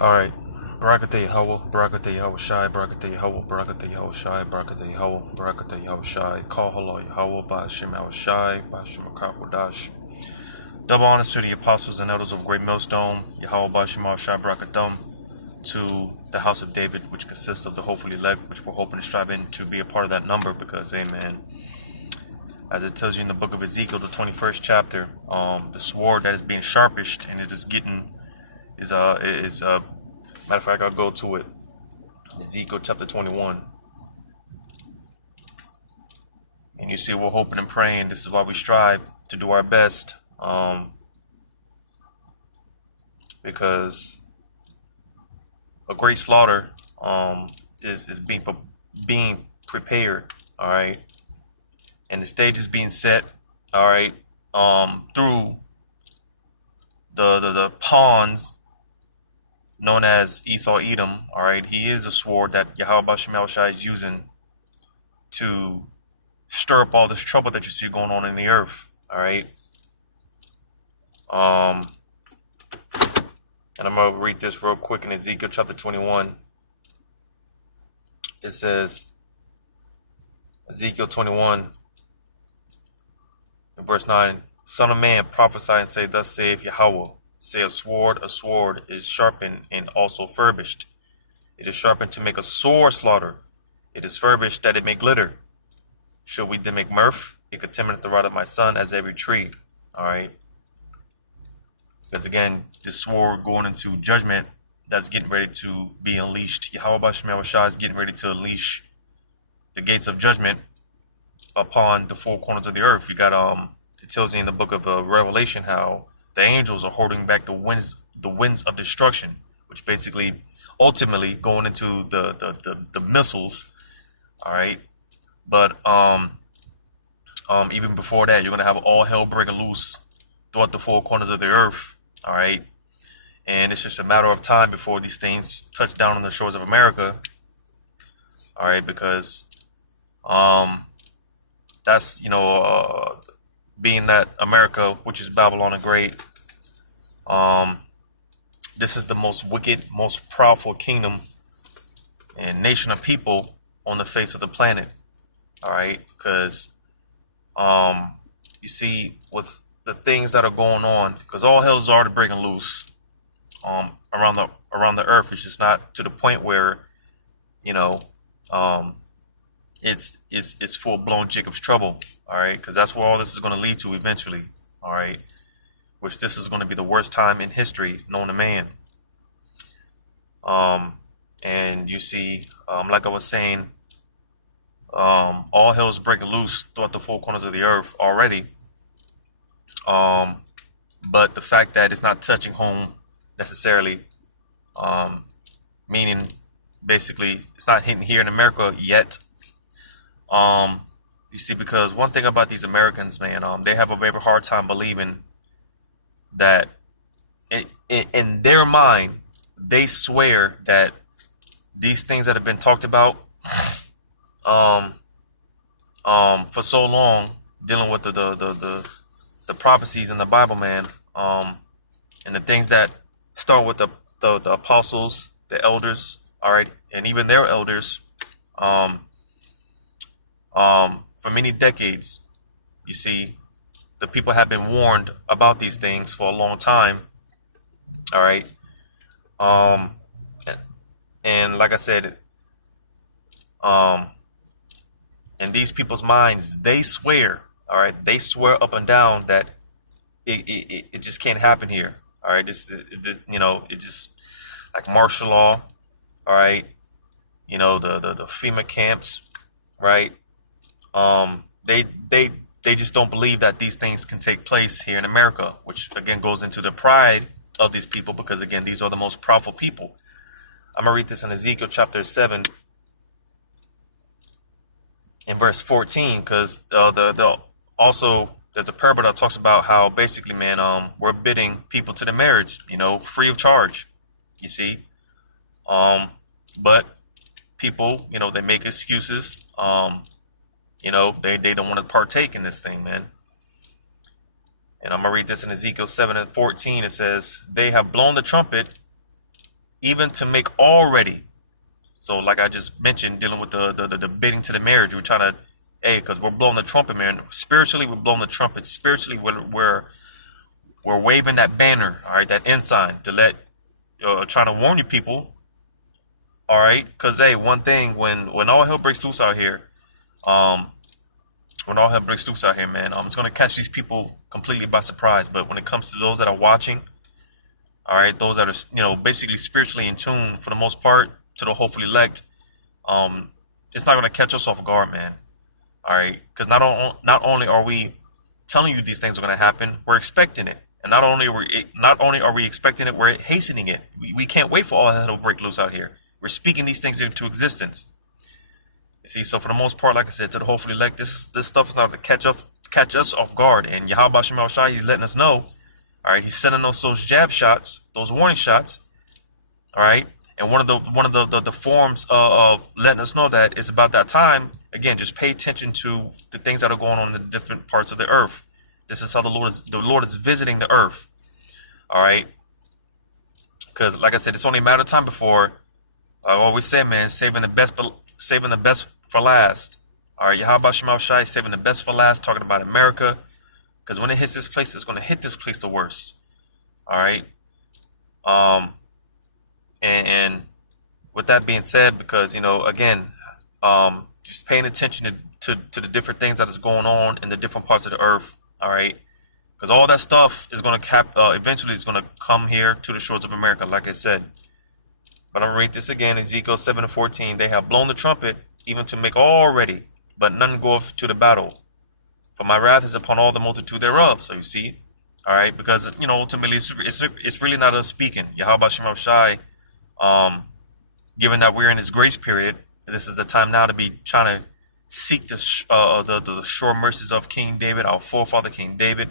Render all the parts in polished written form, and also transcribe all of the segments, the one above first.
All right. Barakatah Yahweh, Barakatah Yahweh Shai, Barakatah Yahweh, Barakatah Yahweh Shai, Barakatah Yahweh, Barakatah Yahweh Shai, Call Halo Yahweh, Ba'ashem Yahweh Shai, Ba'ashem Akakodash. Double honors to the apostles and elders of Great Millstone, Yahweh Ba'ashem Yahweh Shai, Barakatam, to the house of David, which consists of the hopefully elect, which we're hoping and striving to be a part of that number because, amen, as it tells you in the book of Ezekiel, the 21st chapter, the sword that is being sharpened and it is getting, matter of fact, I'll go to it. Ezekiel chapter 21. And you see, we're hoping and praying. This is why we strive to do our best. Because a great slaughter is being prepared. All right. And the stage is being set. All right. Through the pawns known as Esau Edom. All right. He is a sword that Yahweh Shai is using to stir up all this trouble that you see going on in the earth. All right. And I'm going to read this real quick in Ezekiel chapter 21. It says, Ezekiel 21, in verse 9, Son of man, prophesy and say, Thus saith Yahweh, say a sword is sharpened and also furbished. It is sharpened to make a sore slaughter. It is furbished that it may glitter. Should we then make mirth? It contamineth the rod of my son as every tree. All right. Because again, this sword going into judgment that's getting ready to be unleashed. Yahweh Shai is getting ready to unleash the gates of judgment upon the four corners of the earth. You got it tells you in the book of Revelation how the angels are holding back the winds of destruction, which basically ultimately going into the missiles. All right. But even before that, you're gonna have all hell breaking loose throughout the four corners of the earth. All right, and it's just a matter of time before these things touch down on the shores of America. All right, because that's being that America, which is Babylon the Great, this is the most wicked, most powerful kingdom and nation of people on the face of the planet. All right, because you see with the things that are going on, because all hell is already breaking loose around the earth. It's just not to the point where it's full blown Jacob's trouble. All right, because that's where all this is going to lead to eventually. All right, which this is going to be the worst time in history known to man. And you see, like I was saying, all hell is breaking loose throughout the four corners of the earth already. But the fact that it's not touching home necessarily, meaning basically it's not hitting here in America yet. You see, because one thing about these Americans, man, they have a very hard time believing that in their mind, they swear that these things that have been talked about, for so long, dealing with the prophecies in the Bible, man, and the things that start with the apostles, the elders, all right, and even their elders, for many decades. You see, the people have been warned about these things for a long time, all right, and like I said, in these people's minds, they swear. All right, they swear up and down that it just can't happen here. All right, it just like martial law. All right, the FEMA camps, right? They just don't believe that these things can take place here in America, which again goes into the pride of these people because again these are the most powerful people. I'm gonna read this in Ezekiel chapter 7. In verse 14, because also there's a parable that talks about how basically, man, we're bidding people to the marriage, free of charge. You see, but people, they make excuses. They don't want to partake in this thing, man. And I'm gonna read this in Ezekiel 7:14. It says, "They have blown the trumpet even to make all ready. So like I just mentioned, dealing with the bidding to the marriage, we're trying to, hey, because we're blowing the trumpet, man. Spiritually, we're blowing the trumpet. Spiritually, we're waving that banner, all right, that ensign to let, trying to warn you people, all right, because hey, one thing, when all hell breaks loose out here, um, when all hell breaks loose out here, man, it's gonna catch these people completely by surprise. But when it comes to those that are watching, all right, those that are, basically spiritually in tune for the most part to the hopefully elect, it's not gonna catch us off guard, man. All right, because not only are we telling you these things are gonna happen, we're expecting it. And not only are we expecting it, we're hastening it. We can't wait for all hell to break loose out here. We're speaking these things into existence. You see, so for the most part, like I said, to the hopefully elect, this stuff is not to catch us off guard. And Yahweh Shem Shai, he's letting us know. All right, he's sending us those jab shots, those warning shots. All right, and one of the forms of letting us know that it's about that time. Again, just pay attention to the things that are going on in the different parts of the earth. This is how the Lord is visiting the earth. All right, because like I said, it's only a matter of time before. I always say, man, saving the best for last. All right, Yahweh Shem Shai, saving the best for last. Talking about America, because when it hits this place, it's going to hit this place the worst. All right. And with that being said, because again, just paying attention to the different things that is going on in the different parts of the earth. All right, because all that stuff is going to eventually is going to come here to the shores of America, like I said. But I'm gonna read this again, Ezekiel 7:14. They have blown the trumpet, even to make all ready, but none goeth to the battle. For my wrath is upon all the multitude thereof. So you see, all right, because ultimately it's really not us speaking. Yahweh Shem Shai, given that we're in this grace period, this is the time now to be trying to seek the sure mercies of King David, our forefather King David.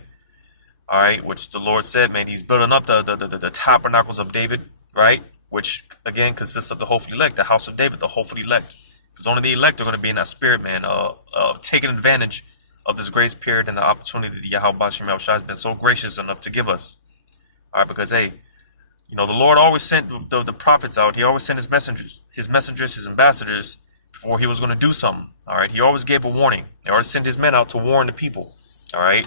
All right, which the Lord said, man, he's building up the tabernacles of David, right? Which again consists of the hopefully elect, the house of David, the hopefully elect. Because only the elect are going to be in that spirit, man, taking advantage of this grace period and the opportunity that Yahweh Shem Shai has been so gracious enough to give us. All right, because hey, the Lord always sent the prophets out. He always sent his messengers, his ambassadors before he was going to do something. All right, he always gave a warning. He always sent his men out to warn the people. All right,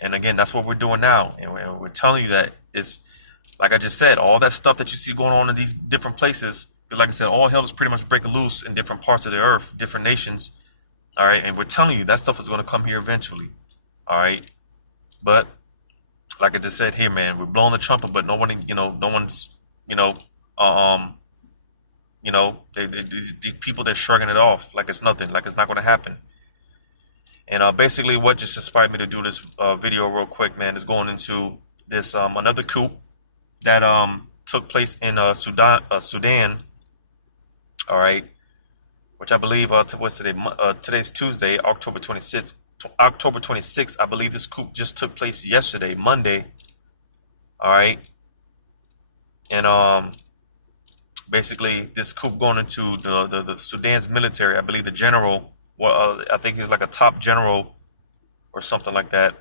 and again, that's what we're doing now, and we're telling you that it's. Like I just said, all that stuff that you see going on in these different places, because like I said, all hell is pretty much breaking loose in different parts of the earth, different nations. All right, and we're telling you that stuff is going to come here eventually. All right, but like I just said here, man, we're blowing the trumpet, but no one's, these people, they're shrugging it off like it's nothing, like it's not going to happen. And basically, what just inspired me to do this video real quick, man, is going into this another coup that took place in Sudan, all right, which I believe what's today? Today's Tuesday, October 26th. October 26th, I believe this coup just took place yesterday, Monday, all right, and basically this coup going into the Sudan's military. I believe the general, I think he was like a top general or something like that.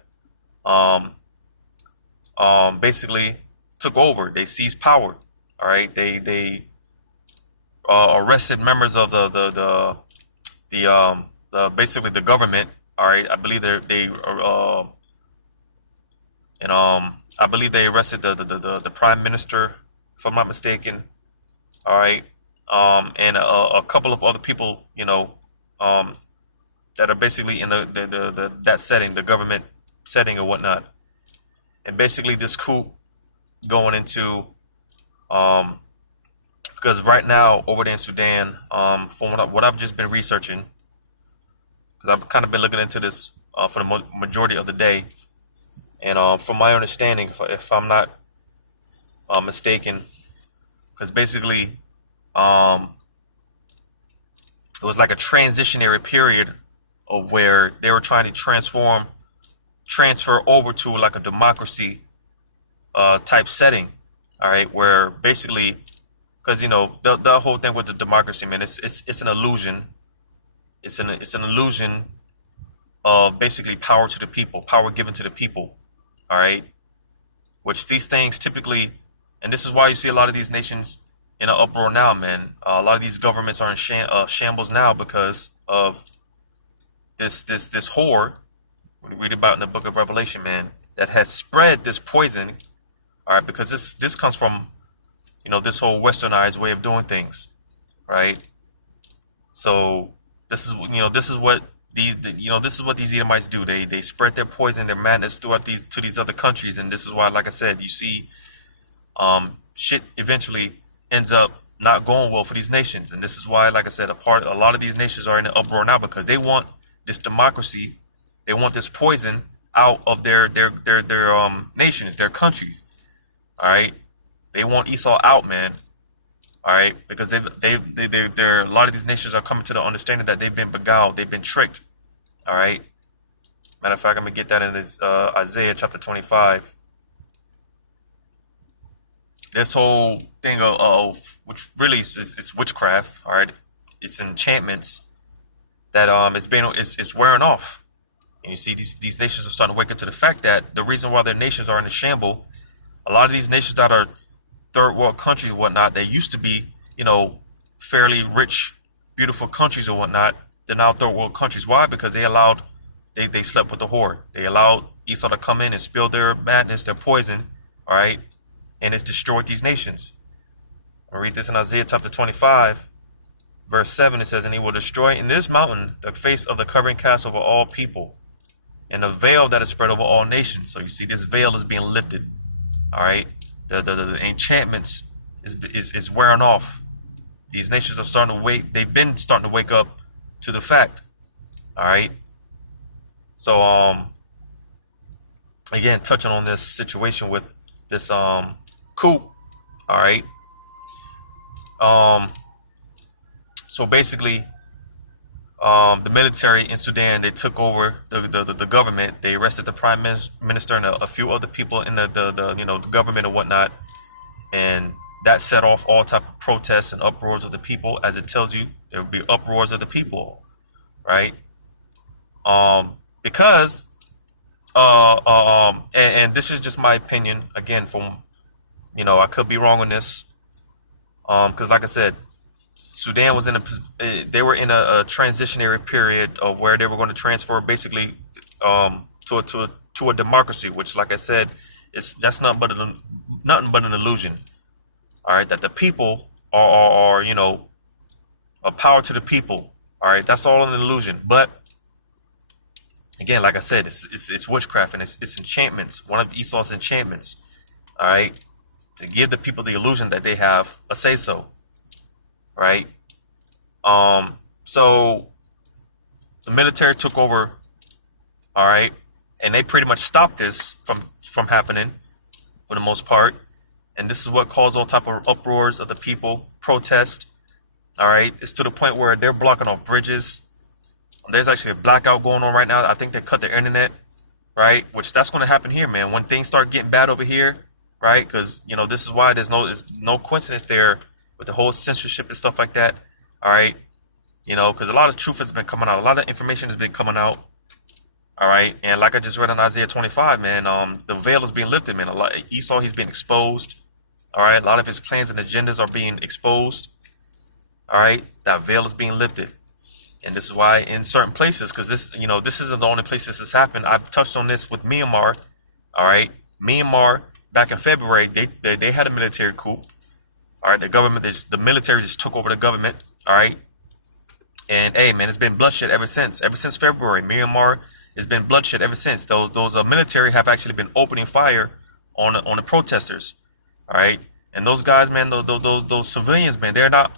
Basically took over. They seized power. All right. They arrested members of the basically the government. All right. I believe I believe they arrested the prime minister, if I'm not mistaken. All right. And a couple of other people, that are basically in that setting, the government setting or whatnot. And basically this coup going into, because right now over there in Sudan, from what I've just been researching, because I've kind of been looking into this for the majority of the day, and from my understanding, if I'm not mistaken, because basically it was like a transitionary period of where they were trying to transfer over to like a democracy type setting, all right, where basically, because the whole thing with the democracy, man, it's an illusion. It's an illusion of basically power to the people, power given to the people, all right, which these things typically And this is why you see a lot of these nations in an uproar now, man. A lot of these governments are in shambles now because of this whore we read about in the book of Revelation, man, that has spread this poison. All right, because this comes from, this whole westernized way of doing things, right? So this is what these Edomites do. They spread their poison, their madness throughout these other countries, and this is why, like I said, you see shit eventually ends up not going well for these nations. And this is why, like I said, a lot of these nations are in an uproar now because they want this democracy, they want this poison out of their nations, their countries. All right, they want Esau out, man. All right, because they're a lot of these nations are coming to the understanding that they've been beguiled, they've been tricked. All right. Matter of fact, I'm gonna get that in this Isaiah chapter 25. This whole thing of which really is witchcraft. All right, it's enchantments that it's wearing off. And you see these nations are starting to wake up to the fact that the reason why their nations are in a shamble, a lot of these nations that are third world countries and whatnot, they used to be, fairly rich, beautiful countries or whatnot. They're now third world countries. Why? Because they slept with the whore. They allowed Esau to come in and spill their madness, their poison, all right, and it's destroyed these nations. I'll read this in Isaiah chapter 25, verse 7. It says, "And he will destroy in this mountain the face of the covering cast over all people, and the veil that is spread over all nations." So you see this veil is being lifted. All right. The enchantments is wearing off. These nations are starting to wake. They've been starting to wake up to the fact. All right. So again, touching on this situation with this coup. All right. So basically, the military in Sudan, they took over the government. They arrested the prime minister and a few other people in the government and whatnot, and that set off all type of protests and uproars of the people. As it tells you, there will be uproars of the people, right? Because and this is just my opinion. Again, from I could be wrong on this, because like I said, Sudan was they were in a transitionary period of where they were going to transfer basically to a democracy, which, like I said, that's nothing but an illusion. All right, that the people are a power to the people. All right, that's all an illusion. But again, like I said, it's witchcraft and it's enchantments. One of Esau's enchantments. All right, to give the people the illusion that they have a say so. Right. So the military took over. All right. And they pretty much stopped this from happening for the most part. And this is what caused all type of uproars of the people, protest. All right. It's to the point where they're blocking off bridges. There's actually a blackout going on right now. I think they cut the internet. Right. Which that's going to happen here, man. When things start getting bad over here. Right. Because, this is why there's no coincidence there with the whole censorship and stuff like that. All right. Because a lot of truth has been coming out. A lot of information has been coming out. All right. And like I just read in Isaiah 25, man, the veil is being lifted, man. Esau, he's being exposed. All right. A lot of his plans and agendas are being exposed. All right. That veil is being lifted. And this is why in certain places, because this isn't the only place this has happened. I've touched on this with Myanmar. All right. Myanmar, back in February, they had a military coup. All right, the military just took over the government. All right, and hey, man, it's been bloodshed ever since. Ever since February, Myanmar has been bloodshed ever since. Those military have actually been opening fire on the protesters. All right, and those guys, man, those civilians, man, they're not,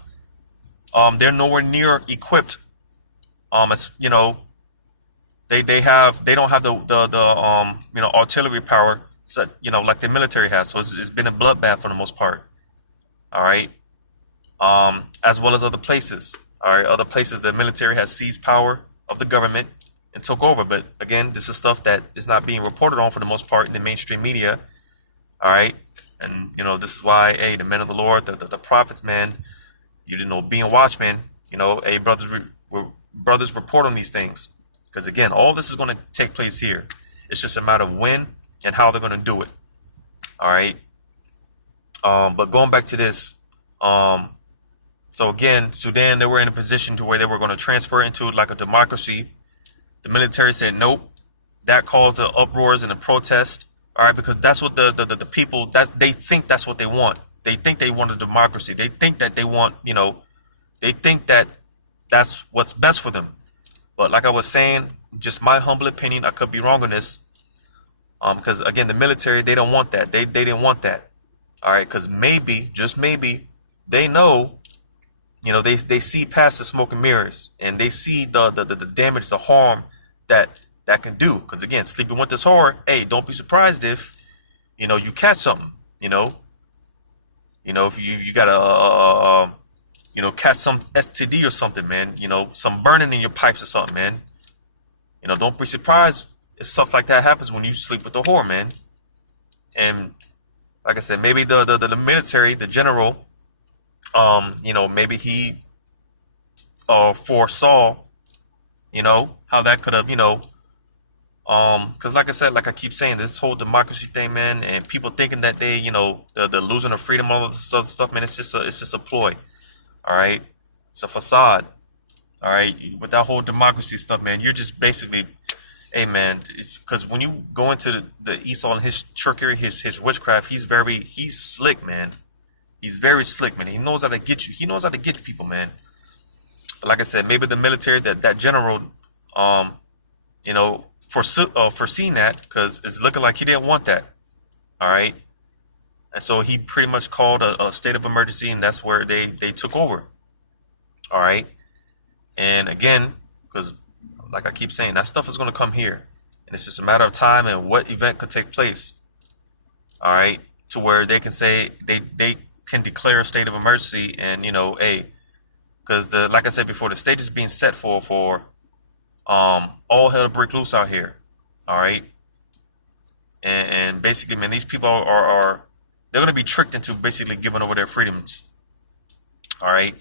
they're nowhere near equipped. As they don't have the artillery power, so like the military has. So it's been a bloodbath for the most part. All right. As well as other places. All right. Other places the military has seized power of the government and took over. But again, this is stuff that is not being reported on for the most part in the mainstream media. All right. And, this is why, hey, the men of the Lord, the prophets, man, being watchmen, hey, brothers report on these things. Because again, all this is going to take place here. It's just a matter of when and how they're going to do it. All right. But going back to this, um, so again, Sudan, they were in a position to where they were going to transfer into like a democracy. The military said nope. That caused the uproars and the protest. All right, because that's what the people that they think that's what they want. They think they want a democracy. They think that they want, they think that that's what's best for them. But like I was saying, just my humble opinion, I could be wrong on this. Because again, the military, they don't want that. They didn't want that. All right, because maybe, just maybe, they know, they see past the smoke and mirrors, and they see the damage, the harm that can do. Because again, sleeping with this whore, hey, don't be surprised if, you catch something. If you gotta catch some STD or something, man. Some burning in your pipes or something, man. Don't be surprised if stuff like that happens when you sleep with the whore, man. And like I said, maybe the military, the general, maybe he foresaw, how that could have, because like I said, like I keep saying, this whole democracy thing, man, and people thinking that they, they're losing their freedom, all of this other stuff, man. It's just a ploy. All right, it's a facade. All right, with that whole democracy stuff, man, you're just basically, hey, man, because when you go into the Esau and his trickery, his witchcraft, he's slick, man. He's very slick, man. He knows how to get you. He knows how to get people, man. But like I said, maybe the military, that general, foreseen that, because it's looking like he didn't want that. All right. And so he pretty much called a state of emergency, and that's where they took over. All right. And again, because like I keep saying, that stuff is going to come here. And it's just a matter of time and what event could take place. All right. To where they can say they can declare a state of emergency, and, hey, because like I said before, the stage is being set for all hell to break loose out here. All right. And basically, man, these people are they're going to be tricked into basically giving over their freedoms. All right.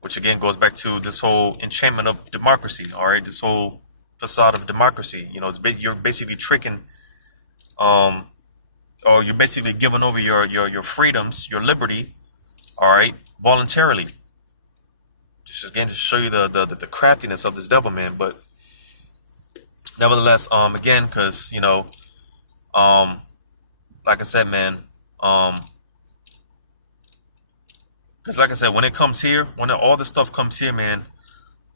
Which again goes back to this whole enchantment of democracy. All right. This whole facade of democracy. You're basically tricking, or you're basically giving over your freedoms, your liberty. All right. Voluntarily. Just again, to show you the craftiness of this devil, man. But nevertheless, again, because, like I said, man, because like I said, when it comes here, when all this stuff comes here, man,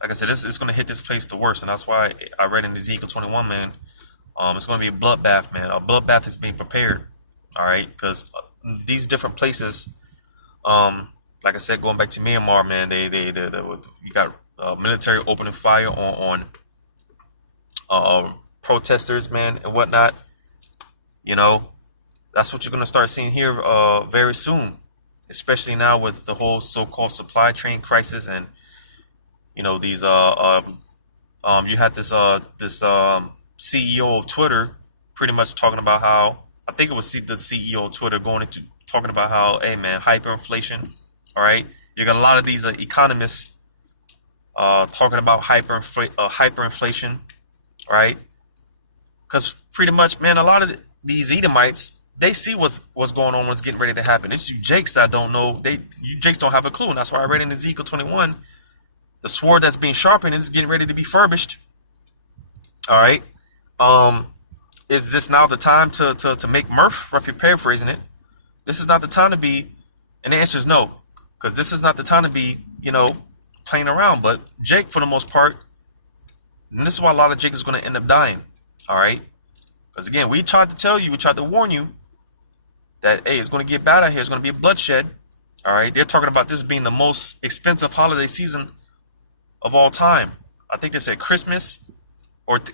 like I said, it's going to hit this place the worst. And that's why I read in Ezekiel 21, man, it's going to be a bloodbath, man. A bloodbath is being prepared. All right. Because these different places, like I said, going back to Myanmar, man, you got military opening fire on protesters, man, and whatnot. That's what you're going to start seeing here very soon, especially now with the whole so-called supply chain crisis. And these you had this CEO of Twitter pretty much talking about how, I think it was the CEO of Twitter talking about how, hey, man, hyperinflation. All right, you got a lot of these economists talking about hyperinflation, right? Because pretty much, man, a lot of these Edomites, they see what's going on, what's getting ready to happen. It's you Jakes that don't know. You Jakes don't have a clue, and that's why I read in Ezekiel 21, the sword that's being sharpened is getting ready to be furbished. All right, is this now the time to make mirth? Roughly paraphrasing it, this is not the time to be, and the answer is no. Because this is not the time to be, playing around. But Jake, for the most part, and this is why a lot of Jake is going to end up dying. All right. Because again, we tried to warn you that, hey, it's going to get bad out here. It's going to be bloodshed. All right. They're talking about this being the most expensive holiday season of all time. I think they said Christmas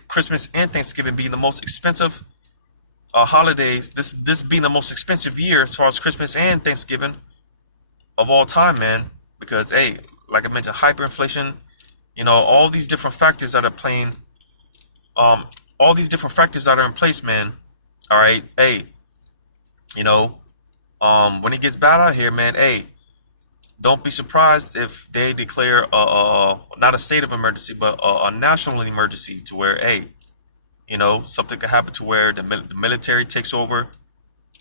Christmas and Thanksgiving being the most expensive holidays. This being the most expensive year as far as Christmas and Thanksgiving of all time, man, because, hey, like I mentioned, hyperinflation, all these different factors that are playing, all these different factors that are in place, man. All right, hey, when it gets bad out here, man, hey, don't be surprised if they declare not a state of emergency, but a national emergency, to where, hey, something could happen to where the military takes over,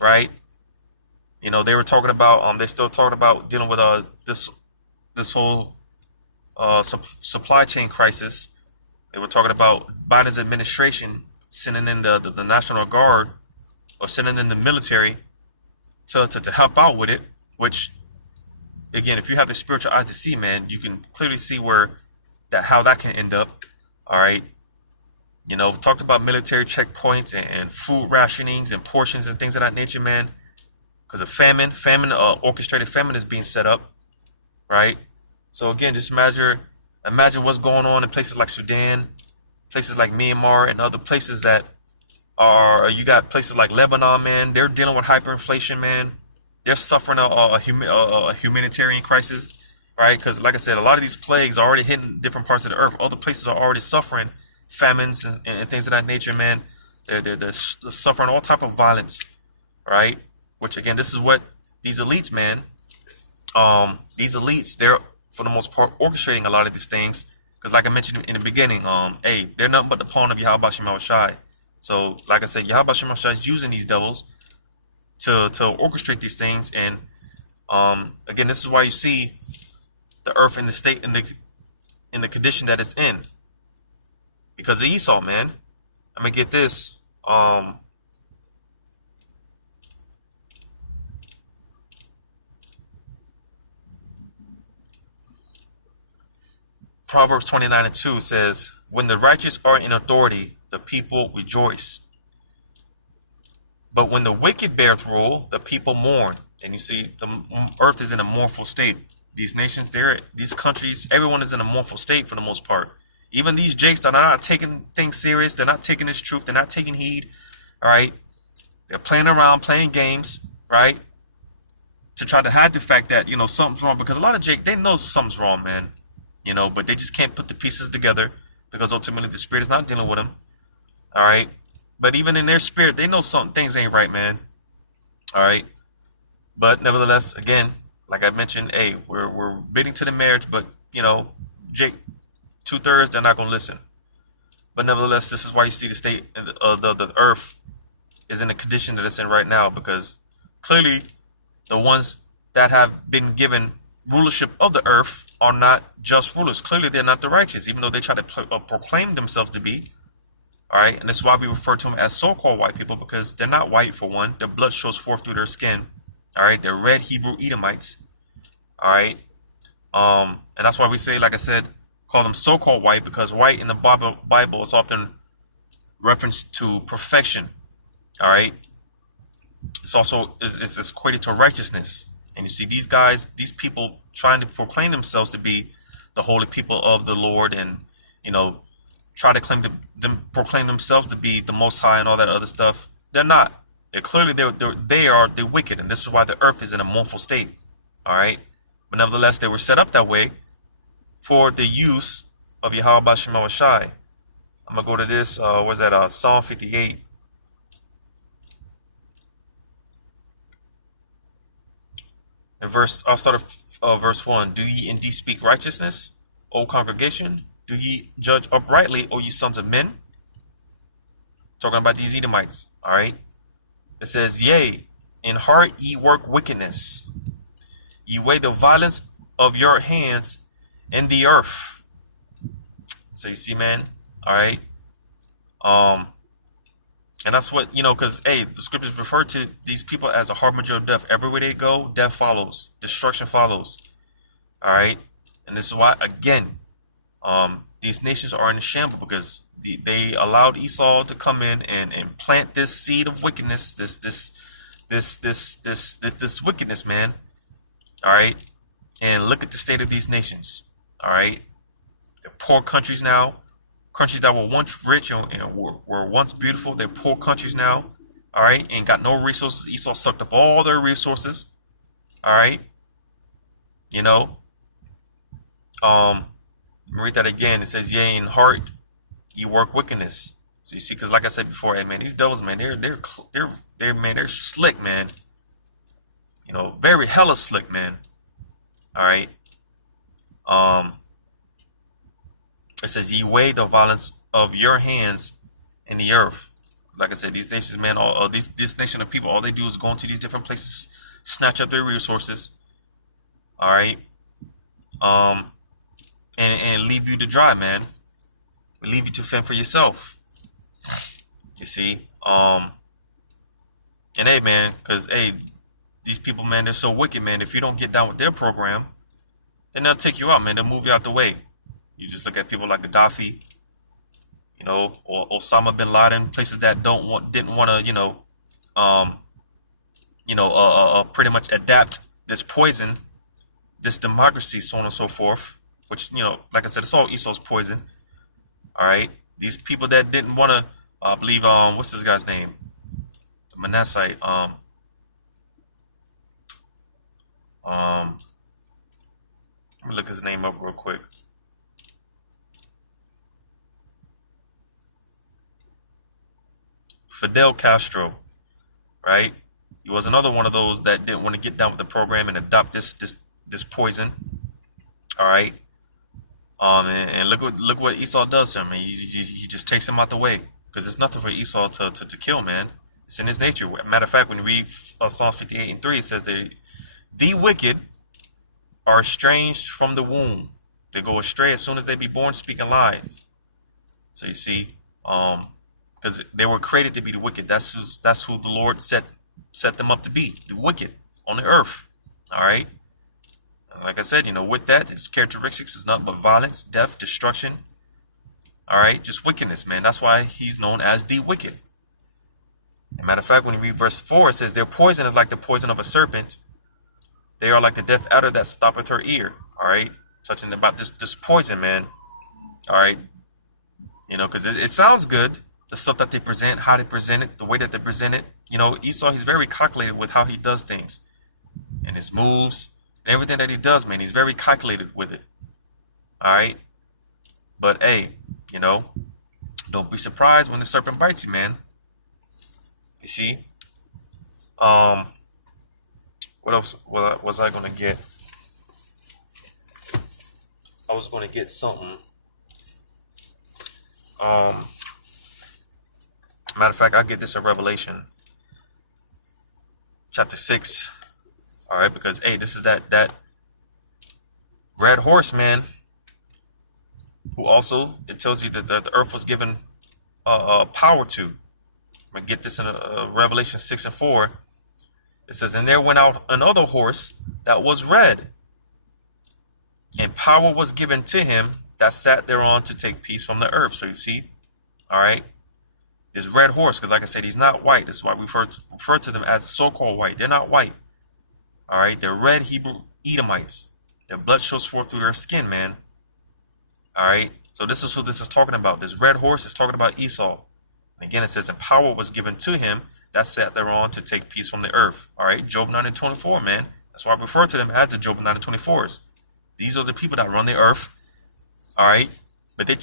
right? You know, they were talking about they're still talking about dealing with this whole supply chain crisis. They were talking about Biden's administration sending in the National Guard or sending in the military to help out with it, which again, if you have the spiritual eyes to see, man, you can clearly see where how that can end up. All right. You know, we've talked about military checkpoints and food rationings and portions and things of that nature, man. Because of famine, orchestrated famine is being set up, right? So again, just imagine what's going on in places like Sudan, places like Myanmar, and other places that you got places like Lebanon, man. They're dealing with hyperinflation, man. They're suffering a humanitarian crisis, right? Because like I said, a lot of these plagues are already hitting different parts of the earth. Other places are already suffering famines and things of that nature, man. They're suffering all type of violence, right? Which again, this is what these elites, man. They're for the most part orchestrating a lot of these things. Because like I mentioned in the beginning, they're nothing but the pawn of Yahweh Shem Shai. So like I said, Yahweh Shem Shai is using these devils to orchestrate these things. And again, this is why you see the earth in the state in the condition that it's in. Because of Esau, man. I'm gonna get this. Proverbs 29:2 says, "When the righteous are in authority, the people rejoice. But when the wicked beareth rule, the people mourn." And you see, the earth is in a mournful state. These nations, these countries, everyone is in a mournful state for the most part. Even these jakes that are not taking things serious, they're not taking this truth, they're not taking heed, all right? They're playing around, playing games, right? To try to hide the fact that, you know, something's wrong. Because a lot of jake, they know something's wrong, man. You know, but they just can't put the pieces together because ultimately the spirit is not dealing with them, all right? But even in their spirit, they know some things ain't right, man, all right? But nevertheless, again, like I mentioned, we're bidding to the marriage, but, you know, jake, 2/3, they're not going to listen. But nevertheless, this is why you see the state of the earth is in the condition that it's in right now, because clearly the ones that have been given rulership of the earth are not just rulers. Clearly they're not the righteous, even though they try to proclaim themselves to be. All right, and that's why we refer to them as so-called white people, because they're not white, for one. Their blood shows forth through their skin. All right, they're red Hebrew Edomites. All right, and that's why we say, like I said, call them so-called white, because white in the Bible is often referenced to perfection. All right, it's also is equated to righteousness. And you see these guys, these people trying to proclaim themselves to be the holy people of the Lord, and, you know, try to proclaim themselves to be the Most High and all that other stuff. They're not. They are the wicked, and this is why the earth is in a mournful state. All right, but nevertheless, they were set up that way for the use of Yahweh Shem Shai. I'm gonna go to this. What's that? Psalm 58. And I'll start at verse 1. "Do ye indeed speak righteousness, O congregation? Do ye judge uprightly, O ye sons of men?" Talking about these Edomites, all right? It says, "Yea, in heart ye work wickedness. Ye weigh the violence of your hands in the earth." So you see, man, all right? And that's what, you know, because, the scriptures refer to these people as a harbinger of death. Everywhere they go, death follows. Destruction follows. All right? And this is why, again, these nations are in a shambles, because they allowed Esau to come in and plant this seed of wickedness, this wickedness, man. All right? And look at the state of these nations. All right? They're poor countries now. Countries that were once rich and were once beautiful, they're poor countries now, all right, and got no resources. Esau sucked up all their resources, all right. You know, read that again. It says, "Yea, in heart you work wickedness." So you see, because like I said before, man, these devils, man, they're slick, man. You know, very hella slick, man. All right. It says, "Ye weigh the violence of your hands in the earth." Like I said, these nations, man, this nation of people, all they do is go into these different places, snatch up their resources, all right, um, and leave you to dry, man. Leave you to fend for yourself. You see, and hey, man, because hey, these people, man, they're so wicked, man. If you don't get down with their program, then they'll take you out, man. They'll move you out the way. You just look at people like Gaddafi, you know, or Osama bin Laden, places that didn't want to, pretty much adapt this poison, this democracy, so on and so forth. Which, like I said, it's all Esau's poison. All right, these people that didn't want to, believe, what's this guy's name? The Manassite, let me look his name up real quick. Fidel Castro, right? He was another one of those that didn't want to get down with the program and adopt this poison. All right. And look what Esau does to him. He just takes him out the way, because it's nothing for Esau to kill, man. It's in his nature. Matter of fact, when you read Psalm 58:3, it says that the wicked are estranged from the womb. They go astray as soon as they be born, speaking lies. So you see, because they were created to be the wicked. That's who the Lord set them up to be, the wicked on the earth. All right. And like I said, with that, his characteristics is nothing but violence, death, destruction. All right, just wickedness, man. That's why he's known as the wicked. As a matter of fact, when you read verse 4, it says, their poison is like the poison of a serpent. They are like the deaf adder that stoppeth her ear. All right, touching about this poison, man. All right, because it sounds good, the stuff that they present, how they present it, the way that they present it. Esau, he's very calculated with how he does things and his moves and everything that he does, man. He's very calculated with it. All right, but hey, don't be surprised when the serpent bites you, man. You see, what else was I gonna get? I was gonna get something. Matter of fact, I'll get this in Revelation chapter 6. All right, because hey, this is that red horse, man, who also, it tells you that the earth was given power to. I'm gonna get this in Revelation 6:4. It says, and there went out another horse that was red, and power was given to him that sat thereon to take peace from the earth. So you see, all right, this red horse, because like I said, he's not white. That's why we refer to them as the so-called white. They're not white. All right, they're red Hebrew Edomites. Their blood shows forth through their skin, man. All right, so this is what this is talking about. This red horse is talking about Esau. And again, it says, and power was given to him that sat thereon to take peace from the earth. All right, Job 9:24, man. That's why I refer to them as the Job 9:24s. These are the people that run the earth. All right, but they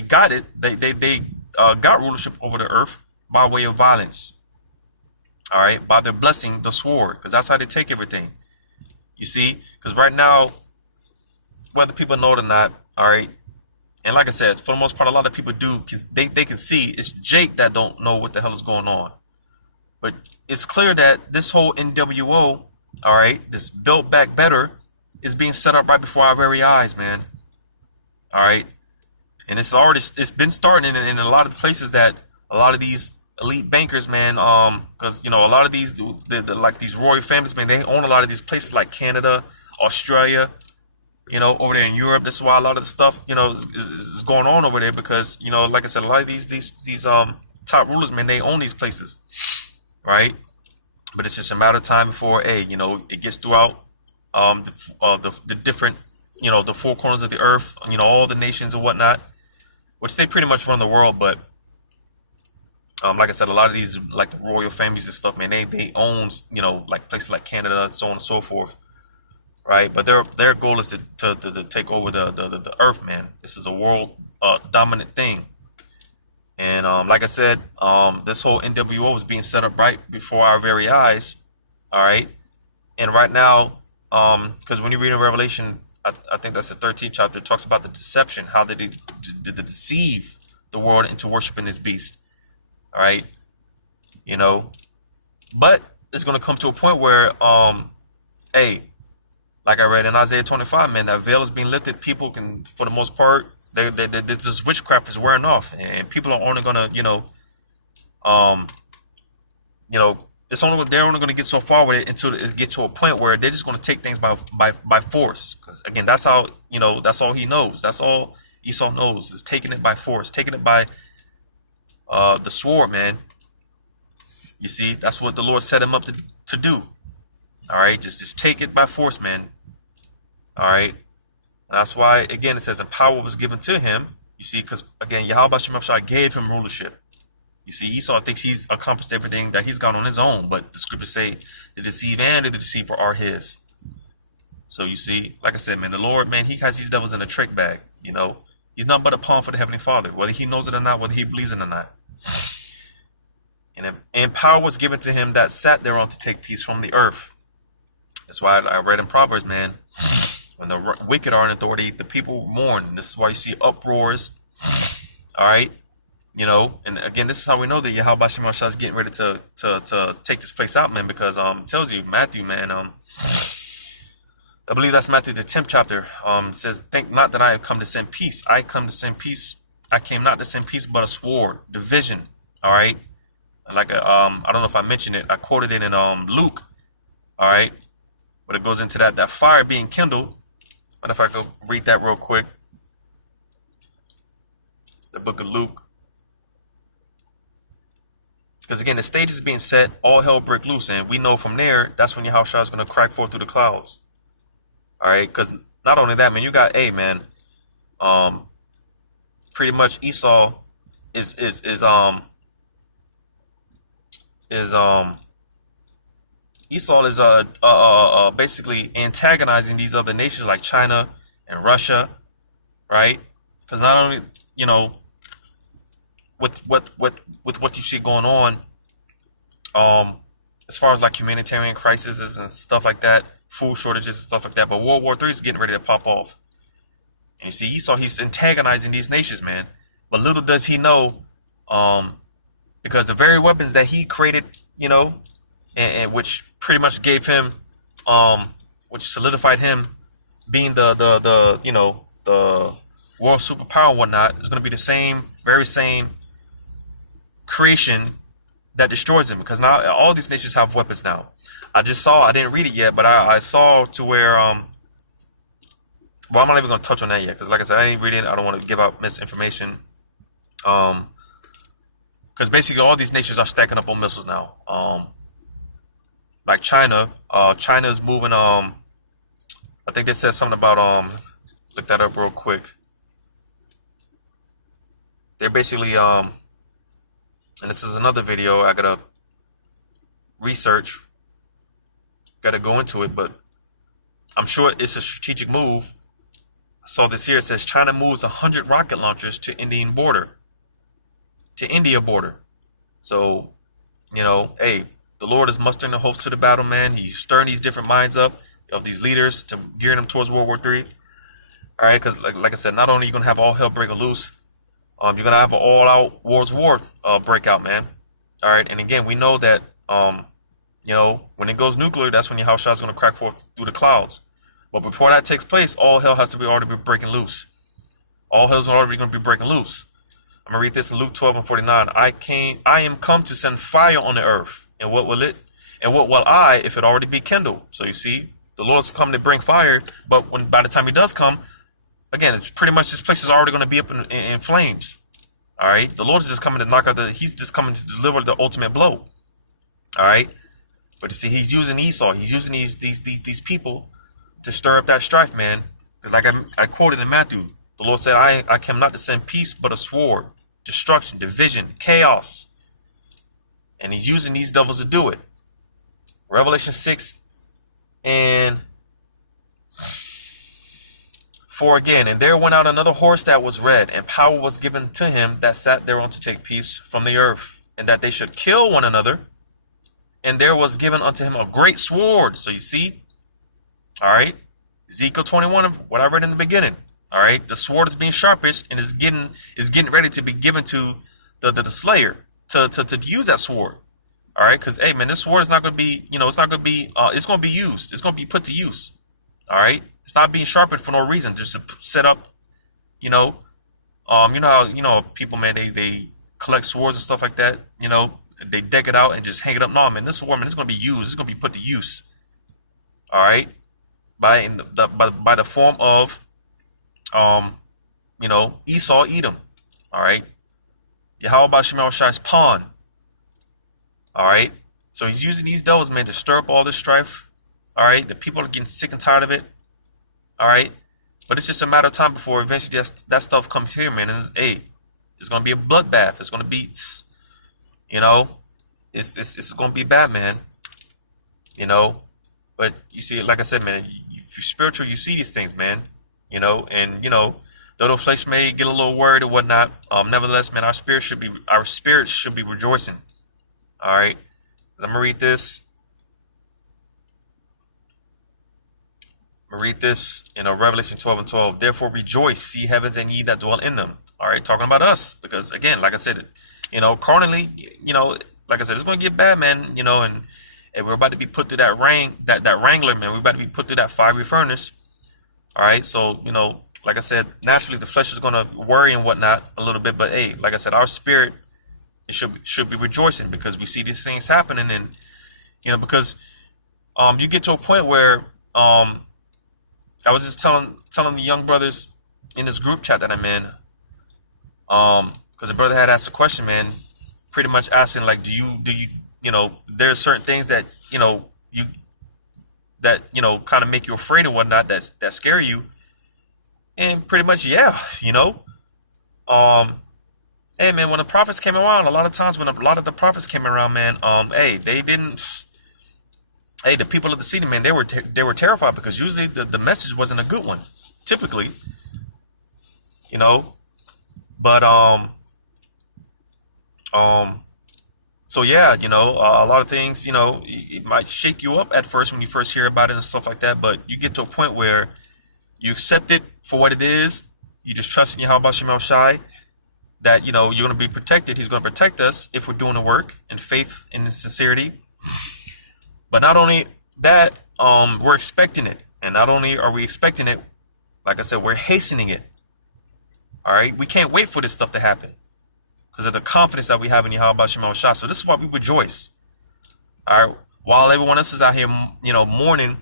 got it. They got rulership over the earth by way of violence. All right, by their blessing, the sword, because that's how they take everything. You see, because right now, whether people know it or not, all right, and like I said, for the most part, a lot of people do. They can see it's Jake that don't know what the hell is going on. But it's clear that this whole NWO, all right, this Build Back Better, is being set up right before our very eyes, man. All right, and it's been starting in a lot of places that a lot of these elite bankers, man, because a lot of these like these royal families, man, they own a lot of these places like Canada, Australia, over there in Europe. This is why a lot of the stuff, is going on over there, because like I said, a lot of these top rulers, man, they own these places, right? But it's just a matter of time before it gets throughout the different the four corners of the earth, all the nations and whatnot, which they pretty much run the world, but. Like I said, a lot of these, like the royal families and stuff, man, they own, like places like Canada and so on and so forth, right? But their goal is to take over the earth, man. This is a world dominant thing, and like I said, this whole NWO is being set up right before our very eyes, all right. And right now, because when you read in Revelation, I think that's the 13th chapter, it talks about the deception, how they did deceive the world into worshiping this beast. All right, but is going to come to a point where, hey, like I read in Isaiah 25, man, that veil is being lifted. People can, for the most part, this witchcraft is wearing off, and people are only going to, um, they're only going to get so far with it until it gets to a point where they're just going to take things by force. Because again, that's how, that's all he knows. That's all Esau knows, is taking it by force, taking it by the sword, man. You see, that's what the Lord set him up to do. All right, just take it by force, man. All right, that's why, again, it says, and power was given to him. You see, because again, Yahweh Shemashah gave him rulership. You see, Esau thinks he's accomplished everything that he's got on his own, but the scriptures say the deceive and the deceiver are his. So you see, like I said, man, the Lord, man, he has these devils in a trick bag. He's nothing but a pawn for the Heavenly Father, whether he knows it or not, whether he believes it or not. And power was given to him that sat thereon to take peace from the earth. That's why I read in Proverbs, man, when the wicked are in authority, the people mourn. This is why you see uproars. All right. And again, this is how we know that Yahweh Shemashah is getting ready to take this place out, man, because it tells you, Matthew, man, I believe that's Matthew the 10th chapter. Says, think not that I have come to send peace. I come to send peace. I came not to send peace, but a sword, division. All right. Like I don't know if I mentioned it. I quoted it in Luke. All right. But it goes into that fire being kindled. What if I could read that real quick? The book of Luke. Because again, the stage is being set, all hell break loose, and we know from there, that's when Yahushua is going to crack forth through the clouds. All right, because not only that, man, you got, pretty much Esau is basically antagonizing these other nations like China and Russia, right? Because not only, with what you see going on, as far as like humanitarian crises and stuff like that, food shortages and stuff like that, but World War III is getting ready to pop off. And you see Esau, he's antagonizing these nations, man. But little does he know, because the very weapons that he created, and which pretty much gave him, which solidified him being the world superpower and whatnot, is going to be the very same creation that destroys him. Because now all these nations have weapons now. I didn't read it yet, but I saw to where, well, I'm not even going to touch on that yet, because like I said, I ain't reading it. I don't want to give out misinformation. Because basically all these nations are stacking up on missiles now. Like China is moving, I think they said something about, look that up real quick. They're basically, and this is another video I gotta research, gotta go into it, but I'm sure it's a strategic move. I saw this here. It says China moves 100 rocket launchers to India border. So, hey, the Lord is mustering the hosts to the battle, man. He's stirring these different minds up of these leaders to gearing them towards World War III. All right, because like I said, not only are you going to have all hell break loose, you're going to have an all-out World's War breakout, man. All right, and again, we know that, when it goes nuclear, that's when Yahushua is going to crack forth through the clouds. But before that takes place, all hell has to be already breaking loose. All hell is already going to be breaking loose. I'm going to read this in Luke 12:49. I am come to send fire on the earth. And what will I, if it already be kindled? So you see, the Lord's come to bring fire, but by the time he does come, again, it's pretty much this place is already going to be up in flames. All right, the Lord is just coming to knock out he's just coming to deliver the ultimate blow. All right, but you see, he's using Esau, he's using these people to stir up that strife, man. Because like I quoted in Matthew, the Lord said, I came not to send peace, but a sword, destruction, division, chaos. And he's using these devils to do it. Revelation 6 and 4 again. And there went out another horse that was red, and power was given to him that sat thereon to take peace from the earth, and that they should kill one another. And there was given unto him a great sword. So you see, all right, Ezekiel 21, what I read in the beginning. All right, the sword is being sharpened and is getting ready to be given to the slayer to use that sword. All right, because hey, man, this sword is not going to be, it's not going to be, it's going to be used. It's going to be put to use. All right, it's not being sharpened for no reason, just to set up, you know, you know how people, man, they collect swords and stuff like that. They deck it out and just hang it up. No, man, this sword, man, it's going to be used. It's going to be put to use. All right, by the form of, Esau, Edom. All right, Yahweh Shemel Shai's pawn. All right, so he's using these devils, man, to stir up all this strife. All right, the people are getting sick and tired of it. All right, but it's just a matter of time before eventually that stuff comes here, man. And it's going to be a bloodbath. It's going to be, it's going to be bad, man. But you see, like I said, man, if you're spiritual, you see these things, man. And though the flesh may get a little worried or whatnot, nevertheless, man, our spirits should be rejoicing. All right, I'm gonna read this. Revelation 12:12. Therefore rejoice, ye heavens, and ye that dwell in them. All right, talking about us, because again, like I said, carnally, like I said, it's gonna get bad, man. And we're about to be put through that wrangler, man. We're about to be put through that fiery furnace. All right, so like I said, naturally the flesh is gonna worry and whatnot a little bit, but hey, like I said, our spirit, it should be rejoicing, because we see these things happening. And because you get to a point where I was just telling the young brothers in this group chat that I'm in, because the brother had asked a question, man, pretty much asking, like, do you there's certain things that kind of make you afraid or whatnot, that scare you. And pretty much, yeah, hey, man, when the prophets came around, a lot of the prophets came around, man, they didn't. Hey, the people of the city, man, they were terrified, because usually the message wasn't a good one, typically, but so yeah, a lot of things, it might shake you up at first when you first hear about it and stuff like that, but you get to a point where you accept it for what it is. You just trust in Yahweh Shemel Shai, that you're going to be protected. He's going to protect us if we're doing the work in faith and in sincerity. But not only that, we're expecting it. And not only are we expecting it, like I said, we're hastening it. All right? We can't wait for this stuff to happen, because of the confidence that we have in Yahweh Shemel Shai. So this is why we rejoice. All right? While everyone else is out here, mourning.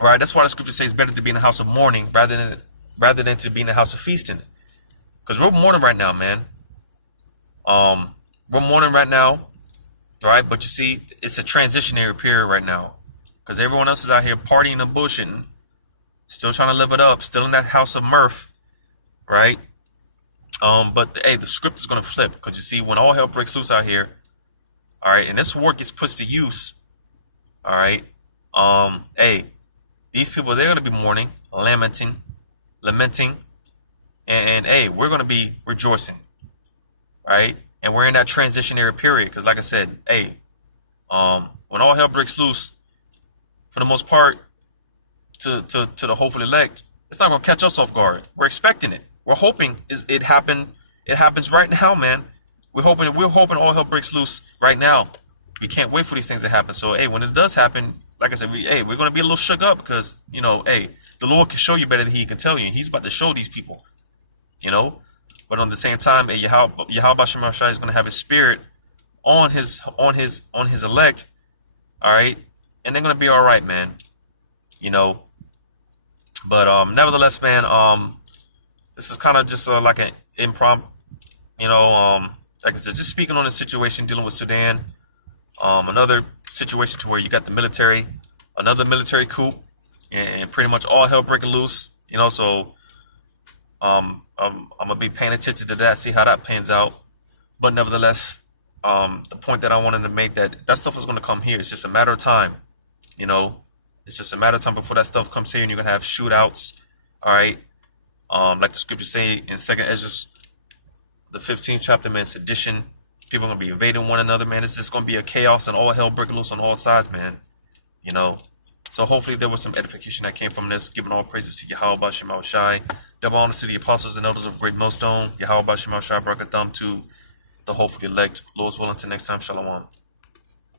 All right? That's why the scripture says it's better to be in the house of mourning rather than to be in the house of feasting. Because we're mourning right now, man. We're mourning right now. Right? But you see, it's a transitionary period right now, because everyone else is out here partying and bullshitting, still trying to live it up, still in that house of mirth, right? But hey, the script is going to flip, because you see, when all hell breaks loose out here, all right, and this war gets put to use, all right, hey, these people, they're going to be mourning, lamenting, and hey, we're going to be rejoicing, right? And we're in that transitionary period, because like I said, hey, when all hell breaks loose, for the most part, to the hopeful elect, it's not going to catch us off guard. We're expecting it. We're hoping it happens right now, man. We're hoping all hell breaks loose right now. We can't wait for these things to happen. So hey, when it does happen, like I said, we're going to be a little shook up, because hey, the Lord can show you better than He can tell you, and He's about to show these people, But on the same time, Yahweh Shemel Shai is going to have His Spirit on his elect, all right, and they're going to be all right, man. But nevertheless, man, this is kind of just like an impromptu, like I said, just speaking on the situation dealing with Sudan, another situation to where you got the military, another military coup, and pretty much all hell breaking loose, so. I'm gonna be paying attention to that, see how that pans out. But nevertheless, the point that I wanted to make, that stuff is gonna come here. It's just a matter of time. It's just a matter of time before that stuff comes here, and you're gonna have shootouts. All right, like the scriptures say in 2nd Ezra, the 15th chapter, man, sedition. People are gonna be invading one another, man. It's just gonna be a chaos and all hell breaking loose on all sides, man. So hopefully there was some edification that came from this. Giving all praises to Yahweh Shemel Shai. Double honors to the apostles and elders of Great Millstone. Yahweh Shemel Shai Barakatham to the hopefully elect. Lord's willing, till next time. Shalom.